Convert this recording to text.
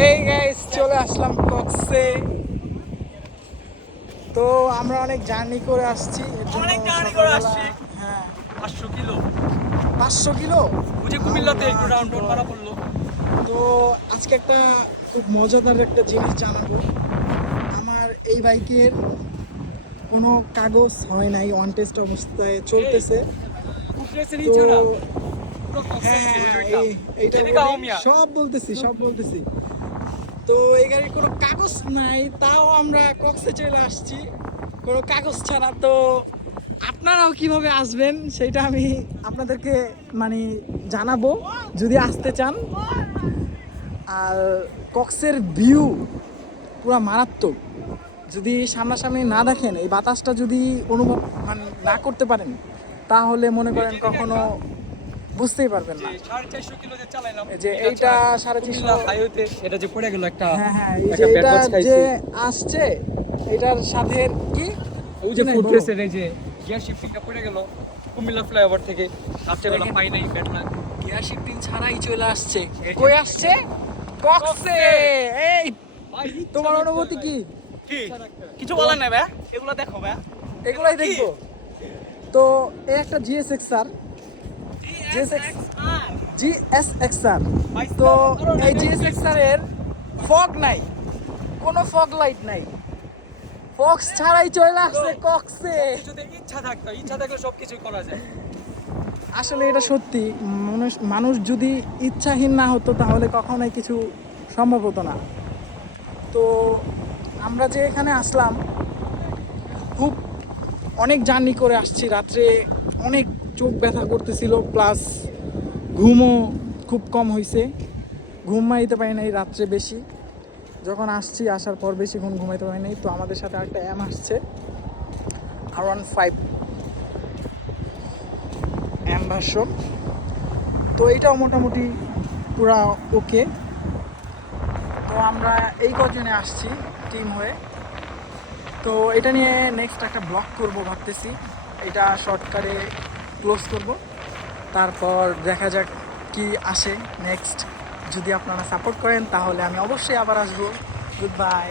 এই গাইস চলে আসলাম কক্সে। তো আমরা অনেক জার্নি করে আসছি, এর জন্য হ্যাঁ 500 কিলো 500 কিলো। বুঝে কুমিল্লাতে একটু রাউন্ড টাউন মারা পড়লো। তো আজকে একটা খুব মজাদার একটা জিনিস জানাবো। আমার এই বাইকের কোনো কাগজ হয় নাই, অন টেস্ট অবস্থায় চলতেছে। তো হ্যাঁ এইটা সব বলতেছি। তো এই গাড়ির কোনো কাগজ নাই, তাও আমরা কক্সে চলে আসছি কোনো কাগজ ছাড়া। তো আপনারাও কিভাবে আসবেন সেটা আমি আপনাদেরকে মানে জানাবো যদি আসতে চান। আর কক্সের ভিউ পুরো মারাত্মক, যদি সামনাসামনি না দেখেন, এই বাতাসটা যদি অনুভব মানে না করতে পারেন, তাহলে মনে করেন কখনো বুঝতেই পারবেন না। 450 কিলো যে চালাইলাম, যে এইটা 450 হাইওয়েতে এটা যে পড়ে গেল একটা। হ্যাঁ এই যে এটা যে আসছে এটার সাথে কি ওই যে ফুট রেসের এই যে গিয়ার শিফটিংটা পড়ে গেল কুমিল্লা ফ্লাইওভার থেকে, রাত্রেবেলা পাই নাই ব্যাড লাগ। গিয়ার শিফটিং ছাড়াই চলে আসছে। কই আসছে? কক্সে। এই তোমার অনুভূতি কি? কিছু বলার নাই ভাই, এগুলো দেখো ভাই, এগুলাই দেখবো। তো এই একটা GSX-R, GSX-R। তো এই GSX-R এর ফগ নাই, কোনো ফগ লাইট নাই, ফক্স ছাড়াই চলে আসছে কক্সে। যদি ইচ্ছা থাকলে সবকিছু করা যায়। আসলে এটা সত্যি, মানুষ যদি ইচ্ছাহীন না হতো তাহলে কখনোই কিছু সম্ভব হতো না। তো আমরা যে এখানে আসলাম, খুব অনেক জার্নি করে আসছি, রাত্রে অনেক চোখ ব্যথা করতেছিল, প্লাস ঘুমও খুব কম হয়েছে, ঘুমাইতে পারি নাই রাত্রে বেশি। যখন আসছি, আসার পর বেশিক্ষণ ঘুমাইতে পারি নাই। তো আমাদের সাথে একটা M আসছে, R15 M ভার্সন। তো এইটাও মোটামুটি পুরা ওকে। তো আমরা এই কজনে আসছি টিম হয়ে। তো এটা নিয়ে নেক্সট একটা ব্লগ করব ভাবতেছি, এটা শর্টকাটে ক্লোজ করব, তারপর দেখা যাক কি আসে নেক্সট। যদি আপনারা সাপোর্ট করেন তাহলে আমি অবশ্যই আবার আসবো। Good bye.